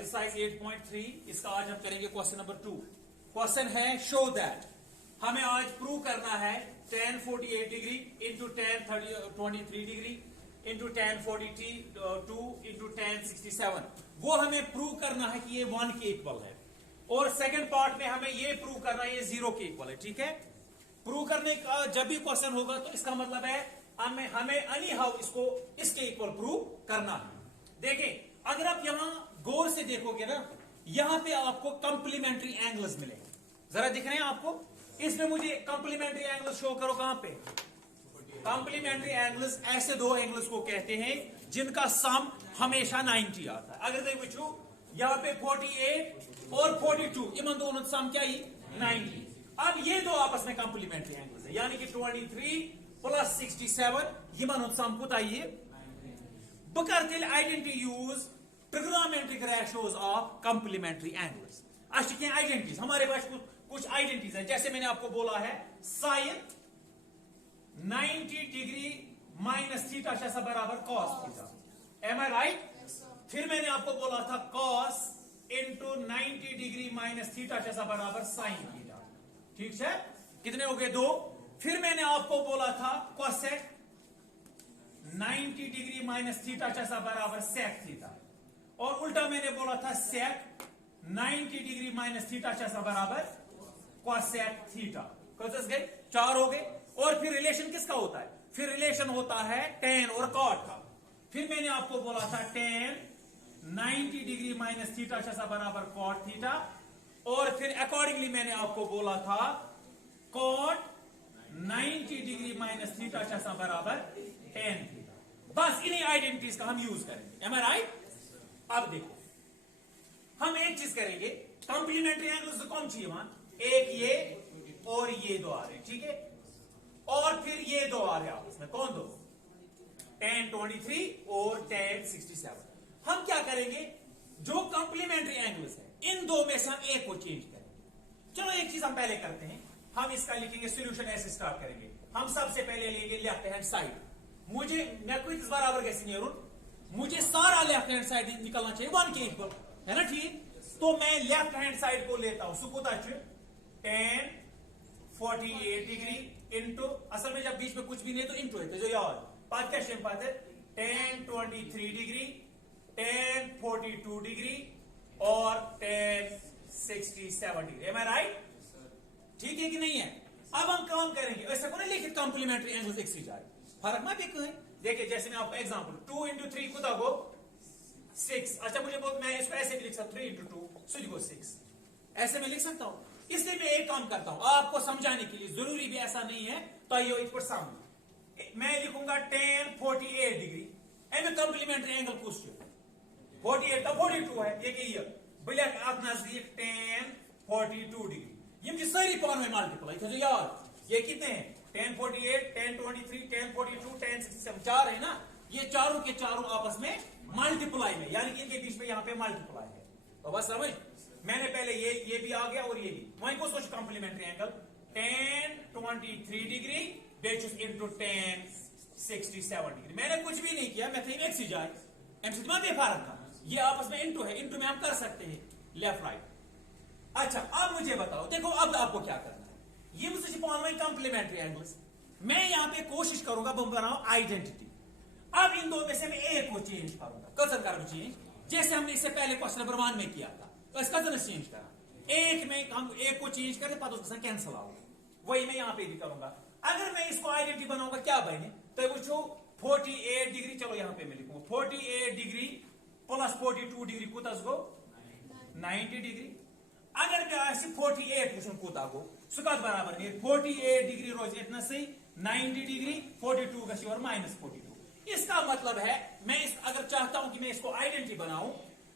Exercise 8.3 इसका आज हम करेंगे क्वेश्चन नंबर 2। क्वेश्चन है शो दैट, हमें आज प्रूव करना है tan 48 degree into tan 23 degree into tan 42 into tan 67, वो हमें प्रूव करना है कि ये 1 के इक्वल है। और सेकंड पार्ट में हमें ये प्रूव करना है ये 0 के इक्वल है। ठीक है, प्रूव करने का जब भी क्वेश्चन होगा तो इसका मतलब है हमें एनी हाउ इसको इसके इक्वल प्रूव करना है। देखें, अगर आप यहां गौर से देखोगे ना, यहां पे आपको कंप्लीमेंट्री एंगल्स मिलेंगे। जरा दिख रहे हैं आपको? इसमें मुझे कंप्लीमेंट्री एंगल्स शो करो। कहां पे कंप्लीमेंट्री एंगल्स? ऐसे दो एंगल्स को कहते हैं जिनका सम हमेशा 90 आता है। अगर देखो बच्चों, यहां पे 48 और 42, इन दोनों सम क्या ही 90। अब ये दो आपस में कंप्लीमेंट्री एंगल्स है, यानी कि 23 प्लस 67 यमन सम को आइए बह कर identity use trigonometric ratios of complementary angles. अच्छी आइडेंटिटीज हमारे पास कुछ आइडेंटिटीज है। जैसे मैंने आपको बोला है साइन 90 डिग्री माइनस थीटा ऐसा बराबर कॉस थीटा। एम आई राइट? फिर मैंने आपको बोला था cos into 90 degree minus theta ऐसा बराबर साइन थीटा। ठीक है, कितने हो गए? 2। फिर मैंने आपको बोला था कोसेक 90 डिग्री माइनस थीटा ऐसा बराबर सेक थीटा। और उल्टा मैंने बोला था सेक 90 डिग्री माइनस थीटा ऐसा बराबर कोसेक थीटा। कैसे गए? 4 हो गए। और फिर रिलेशन किसका होता है? फिर रिलेशन होता है tan और cot का। फिर मैंने आपको बोला था tan 90 डिग्री माइनस थीटा ऐसा बराबर cot थीटा। और फिर अकॉर्डिंगली मैंने आपको बोला था cot 90 डिग्री माइनस थीटा ऐसा बराबर tan थीटा। बस इन्हीं आइडेंटिटीज का हम यूज करेंगे। एम आई राइट? अब देखो, हम एक चीज करेंगे, कंप्लीमेंट्री एंगल्स कौन चाहिए वहां? एक ये और ये दो आ रहे हैं। ठीक है, और फिर ये दो आ रहे हैं आपस में। कौन दो? tan 23 और tan 67। हम क्या करेंगे, जो कंप्लीमेंट्री एंगल्स है इन दो में से हम एक को चेंज करेंगे। चलो एक चीज हम पहले करते हैं, हम इसका लिखेंगे सोल्यूशन ऐसे स्टार्ट करेंगे। हम सबसे पहले लेंगे लेफ्ट हैंड साइड। मैं कोई इस बराबर कैसे नहीं करूं, मुझे सारा लेफ्ट हैंड साइड निकलना चाहिए 1 के इक्वल, है ना? ठीक, तो मैं लेफ्ट हैंड साइड को लेता हूं सुकुता tan 48 डिग्री इंटू, असल में जब बीच में कुछ भी नहीं तो इंटू है, तो जो यार पात क्या शेप पाते tan 23 डिग्री tan 42 डिग्री और tan 67 डिग्री। एम आई राइट? ठीक है कि नहीं है? अब हम काम करेंगे, ऐसा को नहीं लिखे कंप्लीमेंट्री एंगल्स एक सी जाए, फर्क ना देखो है। देखिए, जैसे मैं आपको एग्जांपल 2 इंटू 3 कुदा गो 6। अच्छा, मुझे बहुत, मैं इसको ऐसे भी लिख सकता हूं 3 इंटू 2 सुझ गो 6, ऐसे मैं लिख सकता हूं। इसलिए मैं एक काम करता हूं आपको समझाने के लिए, जरूरी भी ऐसा नहीं है तो आइए इस पर सामने मैं लिखूंगा tan 48 degree M complementary angle कुछ 48 का 42 है, ये कि ब्लैक आप नजदीक tan 42 डिग्री। ये सारी पावर में मल्टीप्लाई थे यार, ये कितने हैं? tan 48, tan 23, tan 42, tan 67, 4 है ना? ये चारों के चारों आपस में मल्टीप्लाई में, यानी कि इनके बीच में यहां पे मल्टीप्लाई है। तो बस समझ, मैंने पहले ये भी आ गया और ये भी, वहीं को सोच कंप्लीमेंट्री एंगल tan 23 डिग्री बेचुस इंटू tan 67 डिग्री। मैंने कुछ भी नहीं किया, मैं एक सी जाए एमसी दे फर्क था, ये आपस में इंटू है, इंटू में हम कर सकते हैं लेफ्ट राइट। अच्छा, अब मुझे बताओ, देखो अब आपको क्या करना है, ये मुझे कंप्लीमेंट्री एंगल्स, मैं यहां पे कोशिश करूंगा बनाऊं आइडेंटिटी। अब इन दो में से मैं एक को चेंज करूंगा, कजन कर चेंज, जैसे हमने इससे पहले क्वेश्चन नंबर 1 में किया था। तो इसका कजन चेंज करा, एक में हम एक को चेंज करें पता उसका कैंसिल आओ, वही मैं यहां पे भी करूंगा। अगर मैं इसको आइडेंटिटी बनाऊंगा क्या बने, तो पूछो 48 डिग्री, चलो यहां पे मैं लिखूंगा 48 डिग्री प्लस 42 डिग्री कुछ गो 90 डिग्री। अगर क्या 48 कुछ कूता गो सुखद बराबर नहीं, 48 डिग्री रोज इतना से 90 डिग्री 42 का और माइनस 42। इसका मतलब है मैं अगर चाहता हूं कि मैं इसको आइडेंटिटी बनाऊं,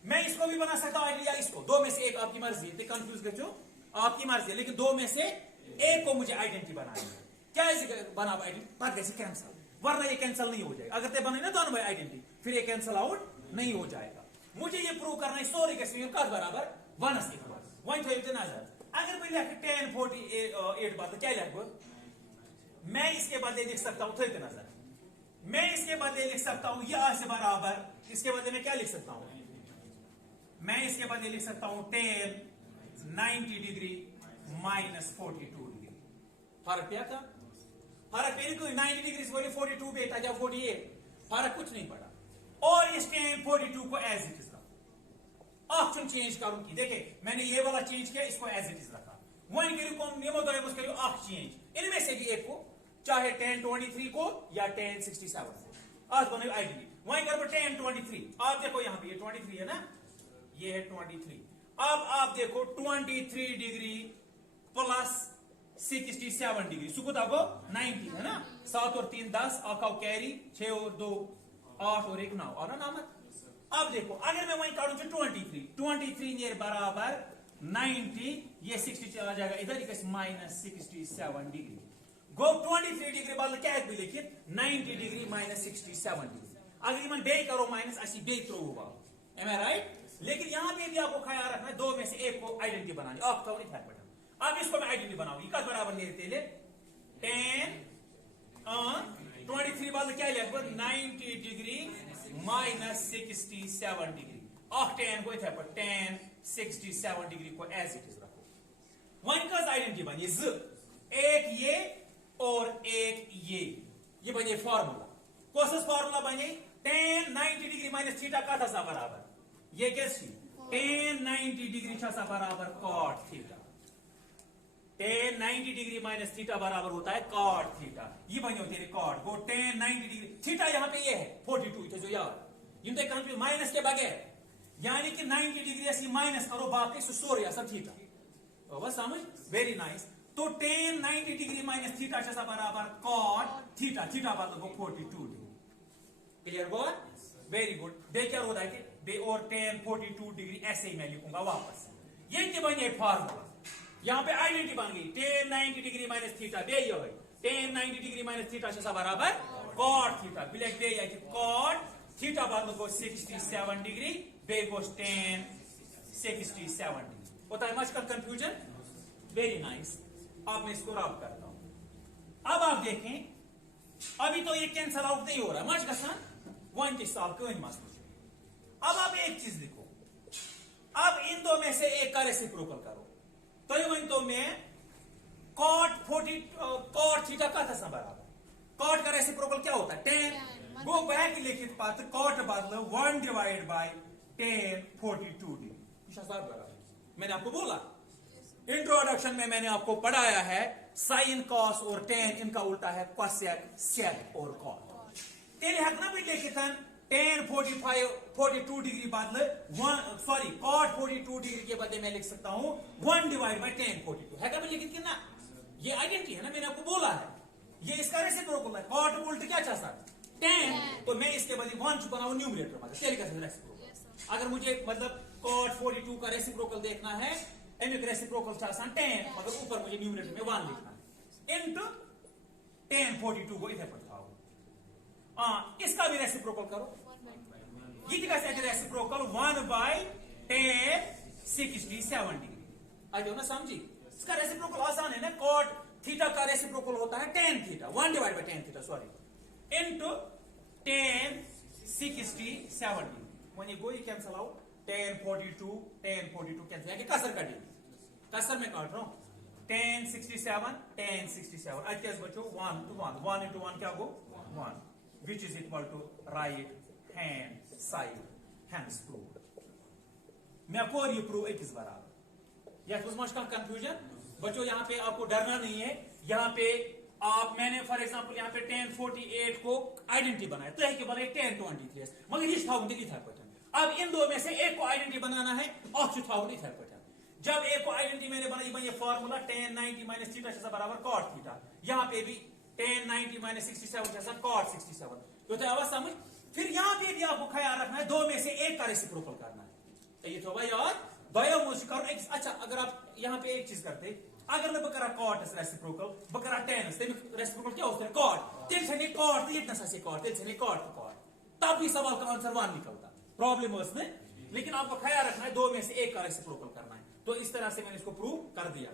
मैं इसको भी बना सकता हूं या इसको, दो में से एक आपकी मर्जी है, कंफ्यूज कर जो आपकी मर्जी है, लेकिन दो में से एक को मुझे आइडेंटिटी बनानी है। क्या बना आइडेंटिटी पर कैसे कैंसिल, वरना ये कैंसिल नहीं हो जाएगा। अगर ते बने ना दोनों भाई आइडेंटिटी, फिर ये कैंसिल आउट नहीं हो जाएगा। मुझे ये प्रूव करना है सॉरी के बराबर 1 वही थे नजर। अगर मैं लिख tan 48 बात क्या लिखो, मैं इसके बदले लिख सकता हूं थे नजर, मैं इसके बदले लिख सकता हूं यह से बराबर, इसके बदले में क्या लिख सकता हूं, मैं इसके बदले लिख सकता हूं tan 90 डिग्री माइनस 42 डिग्री। फर्क क्या था? फर्क मेरी कोई 90 डिग्री से 42 बेटा या 48, फर्क कुछ नहीं पड़ा। और इस tan 42 को एज इट इज रखा, ऑप्शन चेंज करूं की। देखे मैंने ये वाला चेंज किया, इसको एज इट इज रखा। वन करियो कौन नियमों द्वारा करियो ऑफ चेंज, इनमें से भी एक को, चाहे tan 23 को या tan 67 को, आज बने आइडियली। वहीं करो tan 23, आप देखो यहां पे ये 23 है ना, ये है 23। अब आप देखो 23 डिग्री प्लस 67 डिग्री, सुकुत आपको 90 है ना, 7 और 3 10, आपका कैरी 6 और 2 8 और 1 9 और ना नामत। अब देखो अगर मैं वहीं काटूं 23 नियर बराबर 90, ये 60 चला जाएगा इधर ही माइनस 67 डिग्री। गो 23 डिग्री बदल क्या भी लिखित 90 डिग्री माइनस 67 डिग्री। अगर मन बे करो माइनस असी बे थ्रो होगा, एम आई राइट? लेकिन यहां पे भी आपको ख्याल रखना है, दो में से एक को आइडेंटिटी बनानी। आप तो नहीं था बटन, अब इसको मैं आइडेंटिटी बनाऊंगी कद बराबर ले तेले tan 23 बदल क्या लिखो 90 degree minus 67 degree. Of tan को इधर पर tan 67 डिग्री को एज इट इज रखो। वन का आइडेंटिटी बनी ज, एक ये और एक ये बने फॉर्मूला। कौन फॉर्मूला बने? tan 90 डिग्री माइनस थीटा का था बराबर, ये कैसी tan 90 डिग्री था बराबर cot theta. tan 90 degree minus theta बराबर होता है cot थीटा। ये बने होते हैं cot। वो tan 90 डिग्री थीटा यहाँ पे ये है 42 थे जो यार इन कंफ्यूज माइनस के बगैर, यानी कि 90 डिग्री ऐसी माइनस करो बाकी सोरिया सब थीटा। बस समझ, वेरी नाइस। तो tan 90 डिग्री माइनस थीटा जैसा बराबर cot थीटा, थीटा बराबर वो 42 डिग्री। क्लियर गो? Very good. देख क्या होता है कि बे और tan 42 डिग्री ऐसे ही मैं लिखूंगा वापस। ये क्या बन गया फॉर्मूला, यहां पे आइडेंटिटी बन गई tan 90 डिग्री माइनस थीटा बे ये है tan 90 डिग्री माइनस थीटा जैसा बराबर cot थीटा। ब्लैक बे है कि cot थीटा बराबर को 67 डिग्री बे को tan 67 डिग्री। होता है मच का कंफ्यूजन? Very nice. अब मैं इसको रब करता हूं। अब आप देखें अभी तो ये कैंसल आउट नहीं हो रहा, मच का वन के साल क्यों मसला। अब आप एक चीज लिखो, अब इन दो में से एक का रेसिप्रोकल करो। तो ये तो मैं cot थीटा का था बराबर, cot का रेसिप्रोकल क्या होता है tan। गो बैक लिखित पात्र cot बदलो 1 डिवाइड बाय tan 42 डिग्री बराबर। मैंने आपको बोला इंट्रोडक्शन में, मैंने आपको पढ़ाया है साइन कॉस और tan इनका उल्टा है कोसेक सेक और cot। तेरे हक ना भी लिखित tan 42 डिग्री बदले cot 42 डिग्री के बदले मैं लिख सकता हूं 1 डिवाइड बाय tan 42 है क्या भी लिखित ना। ये आइडेंटिटी है ना, मैंने आपको बोला है ये इसका रेसिप्रोकल है। cot उल्टा क्या चाहता है tan, तो मैं इसके बदले 1 चुका हूं न्यूमरेटर में, तेरे का रेसिप्रोकल। अगर मुझे मतलब cot 42 का रेसिप्रोकल देखना है, रेसिप्रोकल tan, मगर ऊपर मुझे न्यूमरेटर में 1 लिखना है इनटू tan 42 को इधर पढ़ाओ। इसका भी रेसिप्रोकल करो, ये कैसे रेसिप्रोकल 1 बाय tan 67 डिग्री। आज ना समझी, इसका रेसिप्रोकल आसान है ना, cot थीटा का रेसिप्रोकल होता है tan theta 1 divide by tan theta sorry into tan 67 degree. when you go you cancel out tan 42 cancel है कि कसर काटिए, कसर में काट रहा हूं tan 67 आज कैसे बचो 1 to 1 into 1 क्या हो 1 which is equal to right hand side, hence proved। मैं आपको ये प्रूव एक इस बराबर। या कुछ मुश्किल कंफ्यूजन बच्चों, यहाँ पे आपको डरना नहीं है। यहाँ पे आप मैंने फॉर एग्जांपल यहाँ पे tan 48 को आइडेंटिटी बनाया तो है कि बनाए tan 23 मगर ये था इधर। अब इन दो में से एक को आइडेंटिटी बनाना है, ऑप्शन था इधर। जब एक को आइडेंटिटी मैंने बनाई, ये फॉर्मूला tan 90 माइनस थीटा जैसा बराबर cot थीटा। यहाँ पे भी tan 90 माइनस 67 जैसा cot 67। तो आवाज समझ। फिर यहाँ पे भी आपको ख्याल रखना है, दो में से एक का रेसिप्रोकल करना है। ये तो भाई और दो मुझे करो एक। अच्छा अगर आप यहाँ पे एक चीज करते, अगर मैं बकरा cot रेसिप्रोकल बकरा tan रेसिप्रोकल क्या होता है cot, तिल से cot इतना सा से cot तिल से cot तब भी सवाल का आंसर 1 निकलता। प्रॉब्लम है उसमें, लेकिन आपको ख्याल रखना है दो में से एक का रेसिप्रोकल करना है। तो इस तरह से मैंने इसको प्रूव कर दिया।